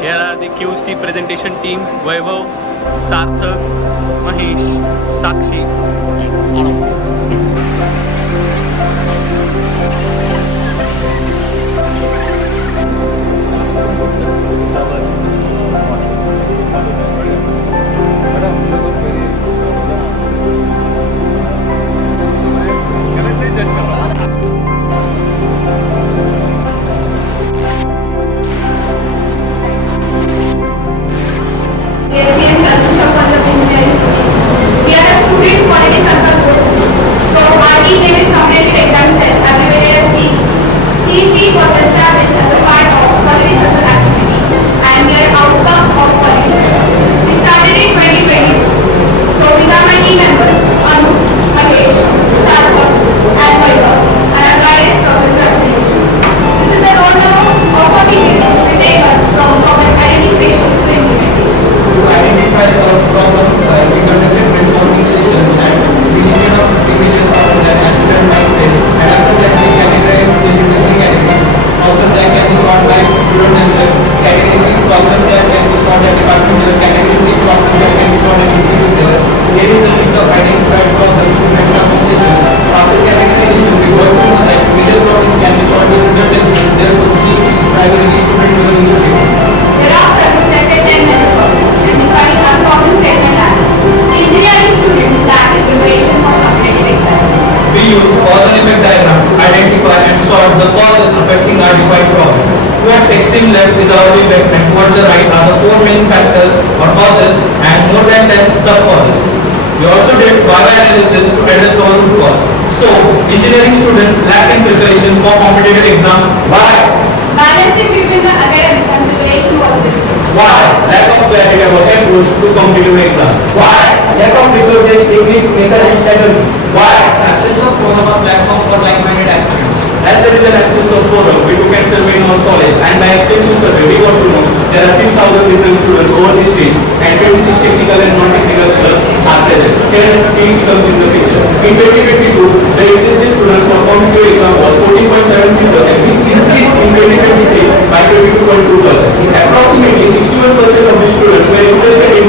Here are the QC presentation team: Vaibhav, Sarthak, Mahesh, Sakshi, and Araf. SPM Santosh Pallab Engineering. We are a student quality circle group. So our team name is Competitive Exam Cell, abbreviated as CEC. CEC was established as a part of quality circle activity, and we are an outcome of quality circle. We started in 2022. So these are my team members: Anu, Mahesh, Sarthak, and Vaibhav, and our guide is Professor Akhilesh. This is the roadmap of our meeting, which will take us from our identification to implementation. To identify the problem, we conducted brainstorming sessions and the listed of images of the aspirant might face. And after that, we categorized into different categories. Problems that can be solved by student themselves. Category B, problems that can be solved at department level. Category C, problems that can be solved at institute level. Here is the list of identified problems to brainstorming sessions. After categorization, we got to know that major problems can be solved by student themselves. Therefore, C is primarily student level initiative. Thereafter, we selected 10 major problems and defined our problem statement as: engineering students lack in preparation for competitive exams. We use cause and effect diagram to identify and solve the causes affecting our defined problem. Towards the extreme left is our effect and towards the right are the four main factors or causes and more than 10 sub-causes. We also did Viva analysis to address our root cause. So, engineering students lack in preparation for competitive exams. Why? Balancing between the academics and preparation was difficult. Why? Lack of clarity about approach to competitive exams. Why? Lack of resources, techniques, method and strategy. Why? Absence of forum or platform for like-minded aspirants. As there is an absence of forum, we took a survey in our college and by extension survey we got to know there are 6,000 different students over the stage and 26 technical and non-technical clubs are present. Here CEC comes in the picture. In 2022, the enlisted students for competitive exam was 14.73%, which increased in 2023 by 22.2%. Approximately 61% of the students were interested in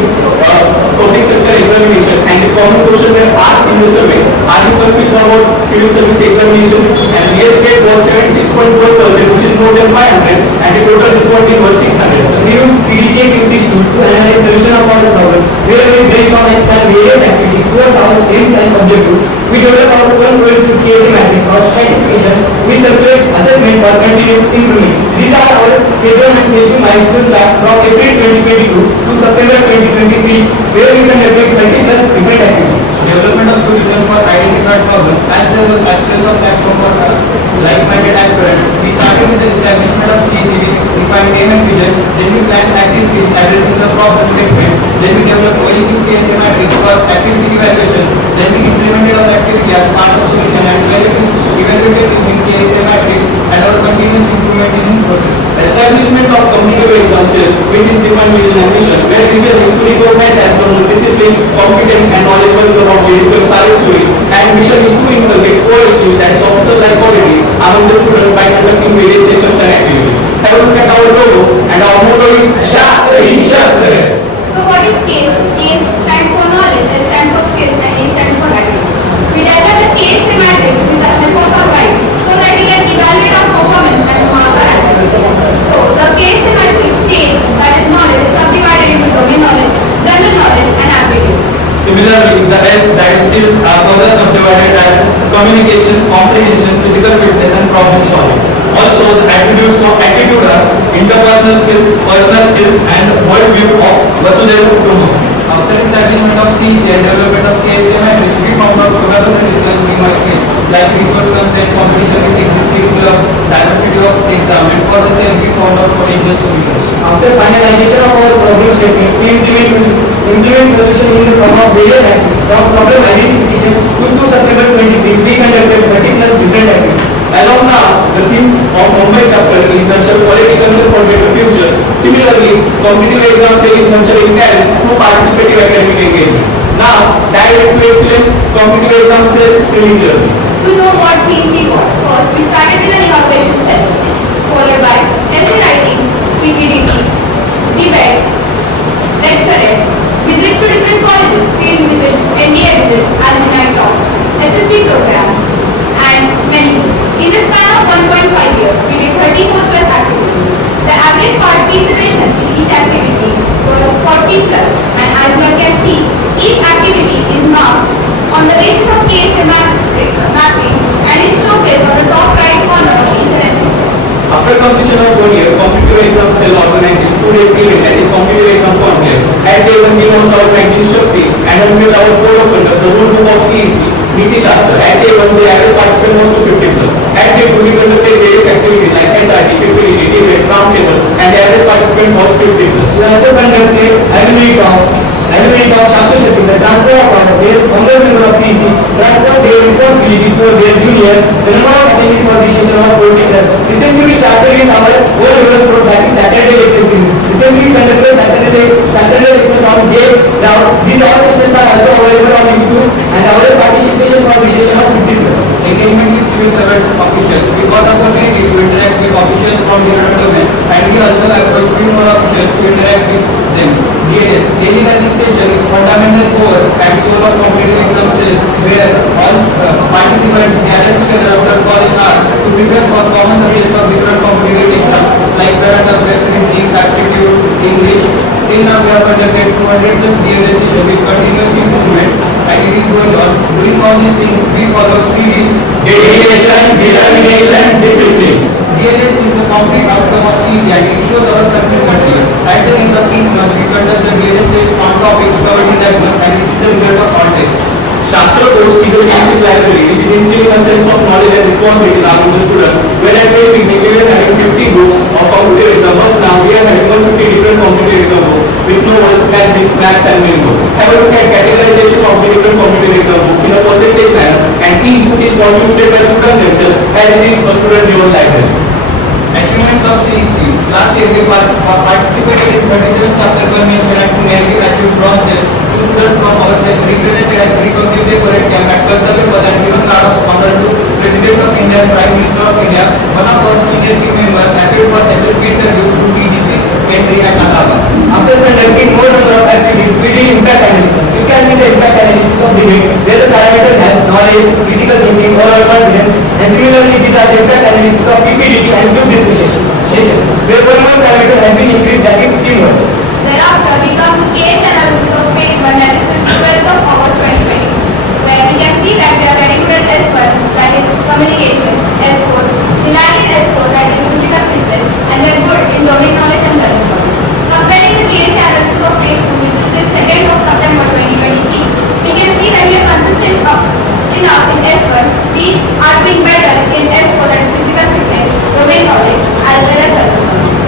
public sector examination and the common question were asked in the survey: are you confused about civil service examination? And the yes rate was 76.4%, which is more than 500, and the total response is 600. We use PDC and QC tool to analyze solution of our problem. Where we brainstorm and plan various activities towards our aims and objectives. We develop our own role to KSA matrix or stratification. We circulate assessment for continuous improvement. These are our phase 1 and phase 2 milestone chart from April 2022 to September 2023, where we conducted 30 plus different activities. Development of solution for identified problem. As there was absence of platform for like-minded aspirants, we started with the establishment of CEC, defined aim and vision. Then we planned activities addressing the problem statement. Then we developed OLQ KSA matrix for activity evaluation. Then we implemented our activity as part of solution and evaluated using KSA matrix and our continuous improvement is in process. Establishment of competitive exam cell with its defined vision and mission, where vision is to recognize as one discipline, competent and knowledgeable in the object is successfully, and mission is to inculcate qualities and officer-like qualities among the students by conducting various sessions and activities. Have a look at our logo, and our motto is Shastra hi Shastra. So what is CASE? CASE stands for knowledge, S stands for skills, and A stands for attitude. We developed the KSA matrix with the help of our guide so that we can evaluate our performance and mark our activity. So the KSA matrix K, that is knowledge, is subdivided into domain knowledge, general knowledge, and aptitude. Similarly, the S, that is skills, are further subdivided as communication, comprehension, physical fitness, and problem solving. Also, the attributes for attitude are interpersonal skills, personal skills, and world view of Vasudeva Kutumbakam. After establishment of CEC and development of KSA matrix, we found out probable results we might face, like resource constraint, competition with existing club, diversity of exam, and for the same we found out potential solutions. After finalization of our problem statement, we implement solution in the form of various activities. From problem identification to September 23, we conducted 30 plus different activities. As of now, the theme of Mumbai chapter is nurture quality concern for better future. Similarly, competitive exam cell is nurturing talent through participative academic engagement. Now, dive into excellence, competitive exam cells training journey. To know what CEC was, first we started with an evaluation session, followed by essay writing, PPDT, participation in each activity were 40 plus, and as you can see, each activity is marked on the basis of mapping and is showcased on the top right corner of each and every step. After completion of 1 year, competitive exam cell organizes 2 days event that is competitive exam conclave. At day 1 we launched our ranking Shakti and unveiled our code of conduct, the rule book of CEC, Niti Shastra. At day 1 the average participant was 250 plus. At day 2 we conducted various activities like SRT, PPT, debate, round table, and the average participant was 50 plus. We also conducted annually talks Shastra Shakti, the transfer of power, their younger member of CEC, transfer their responsibility to their junior. The number of attendees for this session was 40 plus. Recently we started with our whole level road, that is Saturday lecture series. Recently we conducted Saturday lectures on game. Now these all sessions are also available on YouTube, and our participation for this session was 50 plus. Engagement with civil servants officials. We got the opportunity to interact with officials from different domains, and we also approached few more officials to interact with them. DLS, daily learning session, is fundamental core and soul of competitive exam cell, where all participants gather together after calling hours to prepare for common subjects of different competitive exams like current affairs, reasoning, aptitude, English. Till now we have conducted 200 plus DLS sessions with continuous improvement, and it is going on. Doing all these things, we follow 3 Ds: dedication, determination, discipline. DLS is the complete outcome of CEC, and it shows our consistency. At the end of each month, we conduct the DLS test on topics covered in that month, and it is the result of all tests. Shastra course is a CEC library which is instilling a sense of knowledge and responsibility among the students. When at very beginning we were having 50 books of competitive exam, but now we are having 150 different competitive exam books with novels, magazines, maps and many more. Have a look at categorization of the different competitive exam books in a percentage manner, and each book is contributed by students themselves as it is a student-driven library. Achievements of CEC. Last year we participated in 37 chapter convention and nearly achieved bronze there. Two students from our set represented at Republic Day parade camp at Kartavya Pad and given card of honor to President of India and Prime Minister of India. One of our senior team members appeared for SLP interview through TGC entry at Alaba. After conducting more number of activities, we did impact analysis. You can see the impact analysis of debate, where the parameters have knowledge, critical thinking, overall confidence, and similarly these are the impact analysis of PPDT and group discussion, where one more parameter has been increased, that is teamwork. Thereafter, we come to case analysis of phase 1, that is the 12th of August 2020, where we can see that we are very good at S1, that is communication, S4, we lack in S4, that is physical fitness, and we are good in domain knowledge and learning knowledge. Comparing the case analysis of phase 2, which is till 2nd of September 2023, we can see that we are consistent enough in S1, we are doing better in S4, that is physical fitness, domain knowledge, as well as general knowledge.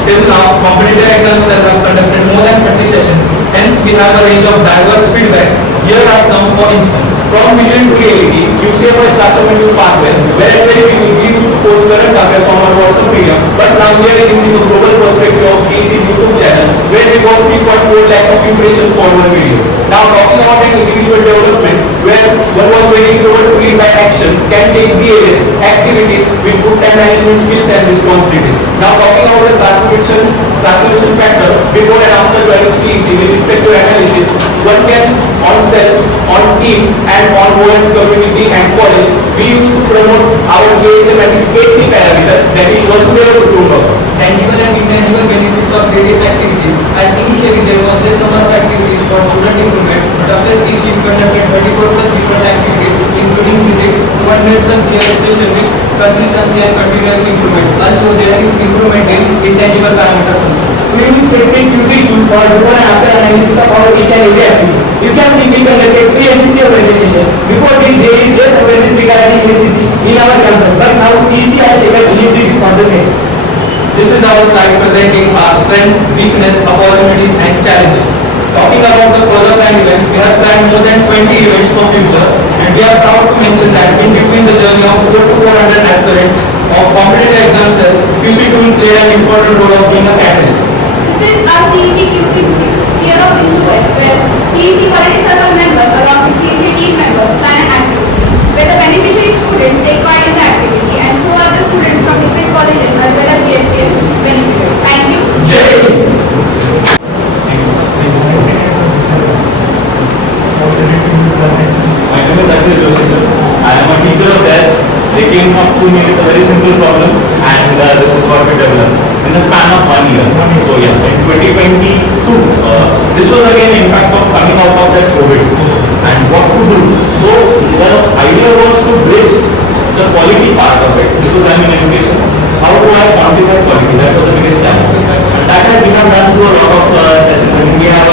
Till now, competitive exams have conducted more than 30 sessions. Hence, we have a range of diverse feedbacks. Here are some for instance. From vision to reality, QCF has transformed into pathway, where at very beginning we used to post current affairs on our WhatsApp medium, but now we are using a global perspective of CEC's YouTube channel, where we got 3.4 lakhs of impressions for one video. Now talking about an individual development, where one was waiting toward to lead by action, can take BAS activities with good time management skills and responsibilities. Now talking about the transformation factor before and after joining CEC with respect to analysis, one can on self, on team and on whole community and college, we used to promote our GSM at its 8 parameter, that is perseverance to Bloomberg. Tangible and intangible benefits of various activities. As initially there was less number of activities for student improvement, but after CEC we conducted 24 plus different activities, including physics, 200 plus demonstration with consistency and continuous improvement. Also there is improvement in intangible parameters. We use basic QC tool for before and after analysis of our each and every activity. You can see we conducted pre-SCC awareness session. Before this, there is less awareness regarding SCC in our campus, but now CEC has taken initiative for the same. This is our slide presenting our strength, weakness, opportunities and challenges. Talking about the further planned events, we have planned more than 20 events for future, and we are proud to mention that in between the journey of 4 to 400 aspirants of competitive exam cell, QC tool played an important role of being a catalyst. This is our CEC QC sphere of influence, where CEC quality circle members along with CEC team members plan an activity, where the beneficiary students take part in the activity, and so are the students from different colleges as well as GSPs benefited. Thank you. My name is Adil Joshi sir. I am a teacher of theirs. They came up to me with a very simple problem, and this is what we developed. in the span of 1 year. So yeah, in 2022, this was again impact of coming out of that COVID and what to do. So the idea was to bridge the quality part of it, because I'm in education. How do I quantify quality? That was the biggest challenge. And that has been done through a lot of sessions. I mean, we have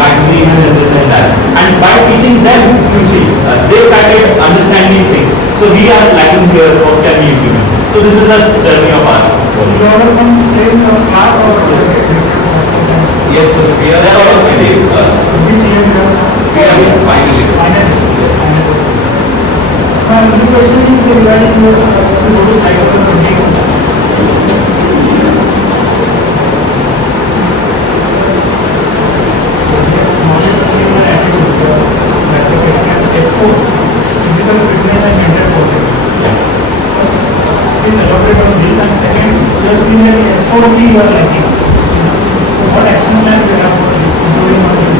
magazines and this and that. And by teaching them QC, they started understanding things. So we are lacking here, what can we implement? So this is the journey of our. You are from same class or Yes, sir. We are all of the same. which year you are? We are in final year. So my only question is regarding your if you go to psychology. Knowledge, skills and attitude that you get. S4, physical fitness and mental fortitude. First, please elaborate on this, and second, you have seen that S4 only you are lacking. So what action plan you have for this, improving on this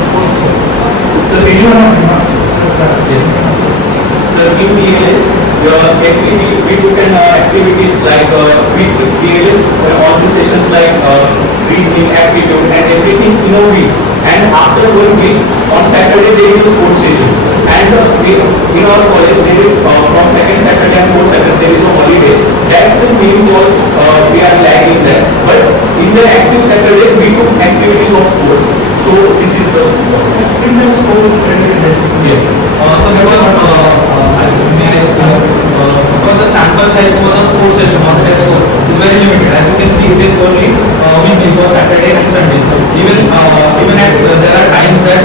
S4 score? So You we are not, yes sir. Yes. So in BLS, we took an activities like BLS, all the sessions like reasoning, aptitude, and everything in a week. And after 1 week, on Saturday there is a sports sessions. And in our college there is from second Saturday and fourth Saturday there is a holiday. That's the main cause we are lagging there. But in the active Saturdays we took activities of sports. So this is the Explain the score is very basic. yes. So because the sample size for the sports session or the test score is very limited. As you can see, it is only weekly for Saturday and Sunday. Even at there are times that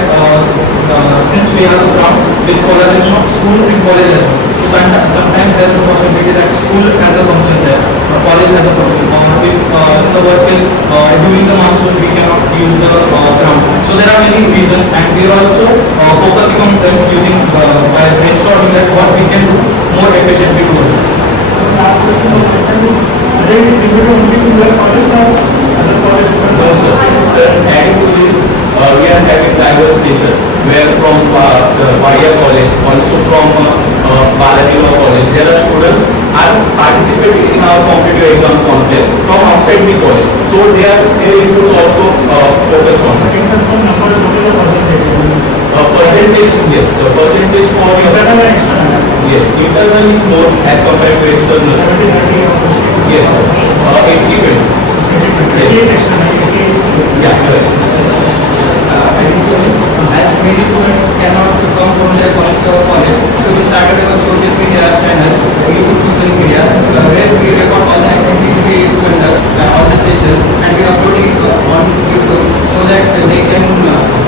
since we have a ground with collaboration of school and college as well. So sometimes there is a possibility that school has a function there, college has a function. If in the worst case during the monsoon we cannot use the ground. So there are many reasons, and we are also focusing on them using by brainstorming that what we can do more efficiently towards it. Last question of session is, whether it is limited only to your college or other college students? No, sir. Sir, adding to this, we are having diverse nature, where from Vadia College, also from Balaji Law College, there are students are participating in our competitive exam conclave from outside the college. So their inputs also focused on. In terms of numbers, what is the percentage? Percentage, yes, the percentage for Internal and external? yes, internal is more as compared to external. 70-30 or Yes, 80-20. 80 is external, 80 is Yeah, correct. As many students cannot come from their college to our college, so we started a social media channel, YouTube social media, where we record all the activities we conduct, all the sessions, and we upload it on YouTube so that they can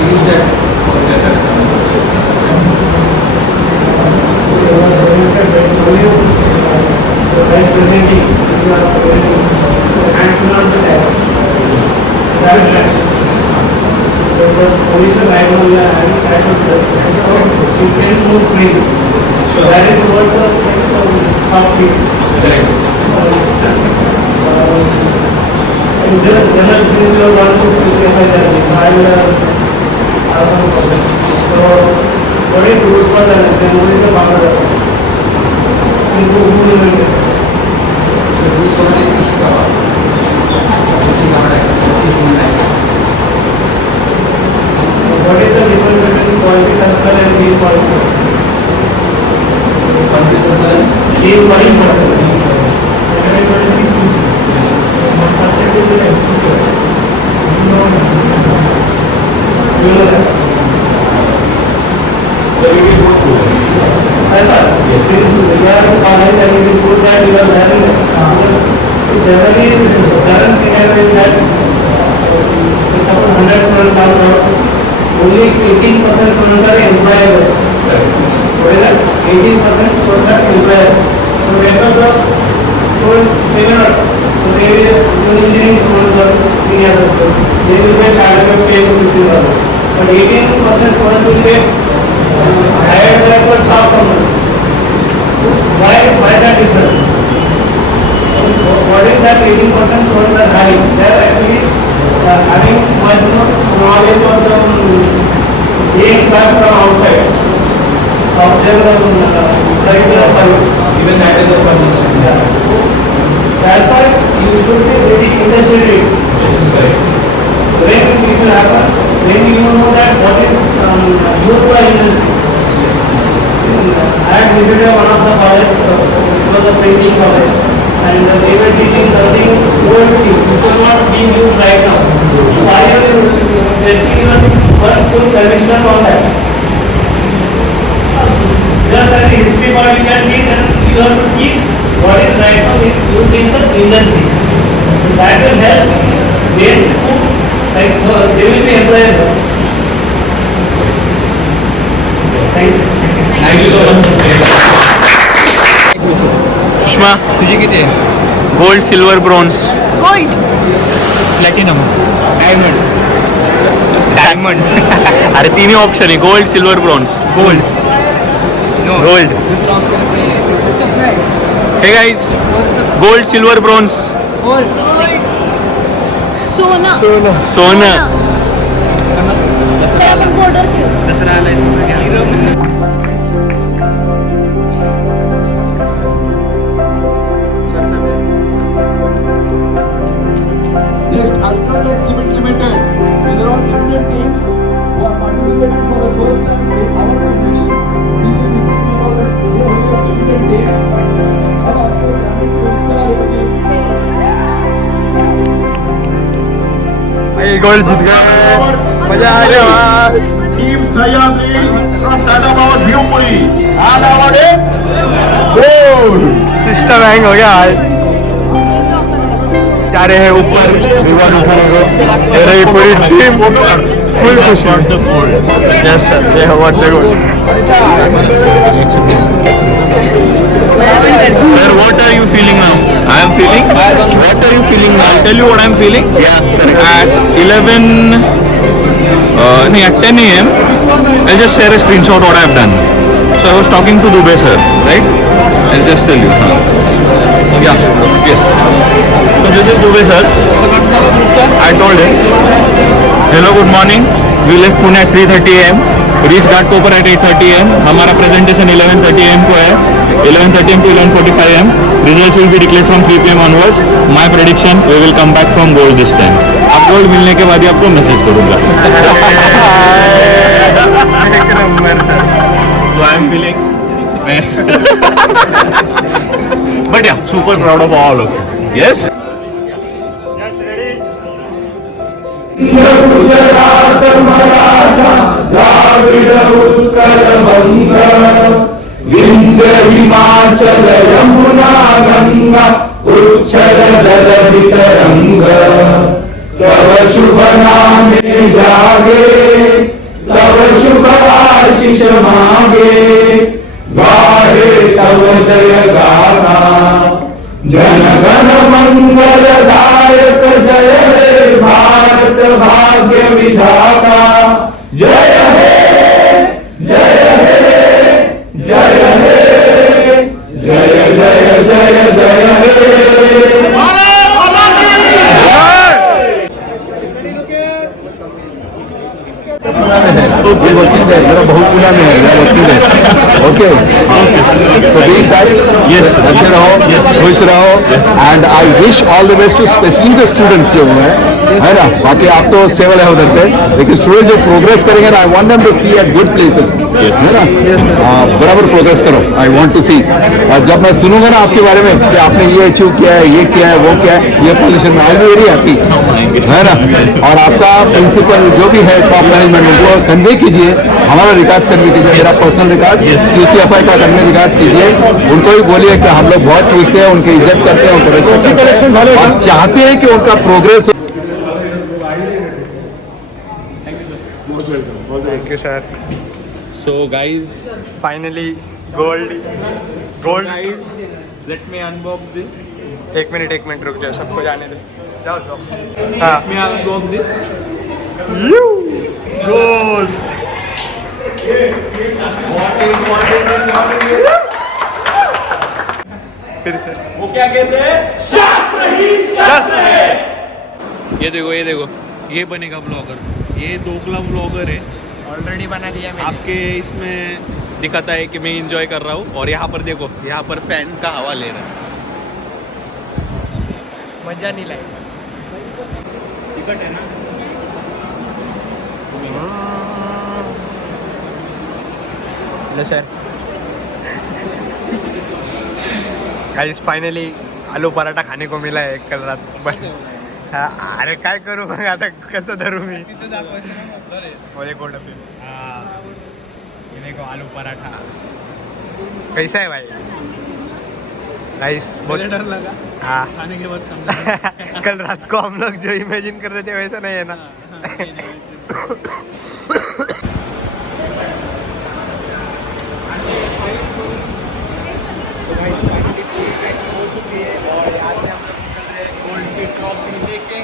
use that for their reference. presenting, you are hands should not be there. Direct direction. The position right now you are having crash of the you can move freely. So that is what the strength of soft seat. Correct. In general, since you are one to specify that, I will ask some questions. So, what is the root cause and what is the founder? Who will make it? So this one is Ishikawa. What is the difference between quality circle and mean quality circle? Quality circle. Mean quality circle. Everybody is QC. What percentage is QC? You know that. So we will go through it. Yes, sir. Yes. You are in college and you will put that you are having it. So generally, current scenario is that if suppose 100 students comes out, only 18% students are employable. What is that? 18% students are employable. So rest of the students may not. So they will engineering students or any other students. They will get salary of 10 to 15,000. But 18% students will get higher than the top performance. So why that difference? So what is that 18% students are having? They are actually having much more knowledge of the gain back from outside of their regular service. Even that is a condition. Yeah. So that's why you should be curiosity. This is correct. When it will happen, when you know that what is used by industry. I had visited one of the college, it was a printing college, and they were teaching something old thing, which are not being used right now. Why are you investing even one full semester on that? Just as a history part you can teach, and you have to teach what is right now used in the industry. That will help them to, like, they will be employable. Thank you. Thank you so much. Sushma तुझी किती आहे? Gold silver bronze Gold. Platinum, diamond. अरे तिन्ही option आहे gold silver bronze gold. Gold hey guys gold silver bronze सोनं. सोनं ते आपण border ठेवू. Next, Ultratech Cement Limited. These are all limited teams who are participating for the first time in our competition. CCPC 2000, we only have limited teams. और आपको जाने की उत्साह होगी. गोल्ड जीत गए मजा आ गया Team Sahyadri from Tata Power Bhiwpuri. And awarded gold. System hang हो गया आज जा रहे हैं ऊपर रिवॉर्ड उठाने को ये रही पूरी टीम फुल खुशी यस सर ये award the gold Sir, what are you feeling now? I am feeling. What are you feeling now? I'll tell you what I am feeling. Yeah. At 10 a.m. I'll just share a screenshot what I have done. So I was talking to Dubey sir, right? I'll just tell you. Yeah. Yes. So this is Dubey sir. I told him, hello, good morning. We left Pune at 3:30 a.m. Reached Ghatkopar at 8:30 a.m. हमारा presentation 11:30 a.m. को है. 11:30 a.m. to 11:45 a.m. Results will be declared from 3 p.m. onwards. My prediction, we will come back from gold this time. अब gold मिलने के बाद ही आपको message करूँगा. So I am feeling. But yeah, super proud of all of you. Yes. Gujarat Maratha Dravid Utkal बंग विंध्य हिमाचल यमुना गंगा उच्छल जलधि तरंग तव शुभ नामे जागे तव शुभ आशीष मांगे गाहे तव जय गाथा जन गण मंगल दायक जय हे भारत भाग्य विधाता जय हे जय हे जय हे जय जय जय जय हे मेरा बहुत पुला में है ओके तो यस अच्छे रहो खुश रहो and I wish all the best to specially the students जो हैं है ना बाकी आप तो स्टेबल है उधर पे लेकिन स्टूडेंट जो प्रोग्रेस करेंगे ना I want them to see at good places है ना बराबर प्रोग्रेस करो आई वांट टू सी और जब मैं सुनूंगा ना आपके बारे में कि आपने ये अचीव किया है ये किया है वो किया है ये पोजीशन में आई बी वेरी हैप्पी है ना और आपका प्रिंसिपल जो भी है टॉप मैनेजमेंट उनको कन्वे कीजिए हमारा रिकार्ड कन्वे कीजिए मेरा पर्सनल रिकार्ड QCFI का कन्वे रिकार्ड कीजिए उनको भी बोलिए कि हम लोग बहुत पूछते हैं उनकी इज्जत करते हैं उनको respect करते हैं और चाहते हैं कि उनका progress Thank you, sir. So, guys, finally, gold. Guys, let me unbox this. एक मिनट रुक जाओ सबको जाने दे जाओ हाँ let me unbox this. Gold. फिर से वो क्या कहते हैं शास्त्र ही शास्त्र है. ये देखो ये बनेगा ब्लॉगर ये दोगला ब्लॉगर है ऑलरेडी बना दिया मैंने आपके इसमें दिखाता है कि मैं इंजॉय कर रहा हूँ और यहाँ पर देखो यहाँ पर फैन का हवा ले रहा है मजा नहीं लाई गाइस फाइनली आलू पराठा खाने को मिला है कल रात बस हाँ, अरे काय करू मग आता कसं धरू मी मुझे कोल्ड ये देखो आलू पराठा कैसा है भाई गाइस बहुत डर लगा हाँ खाने के बाद कल रात को हम लोग जो इमेजिन कर रहे थे वैसा नहीं है ना हो चुकी है और यहाँ से हम लोग निकल रहे हैं गोल्ड की ट्रॉफी लेके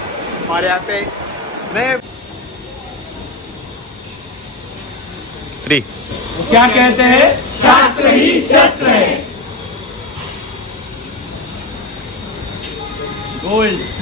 और यहाँ पे मैं क्या कहते हैं शास्त्र ही शस्त्र है गोल्ड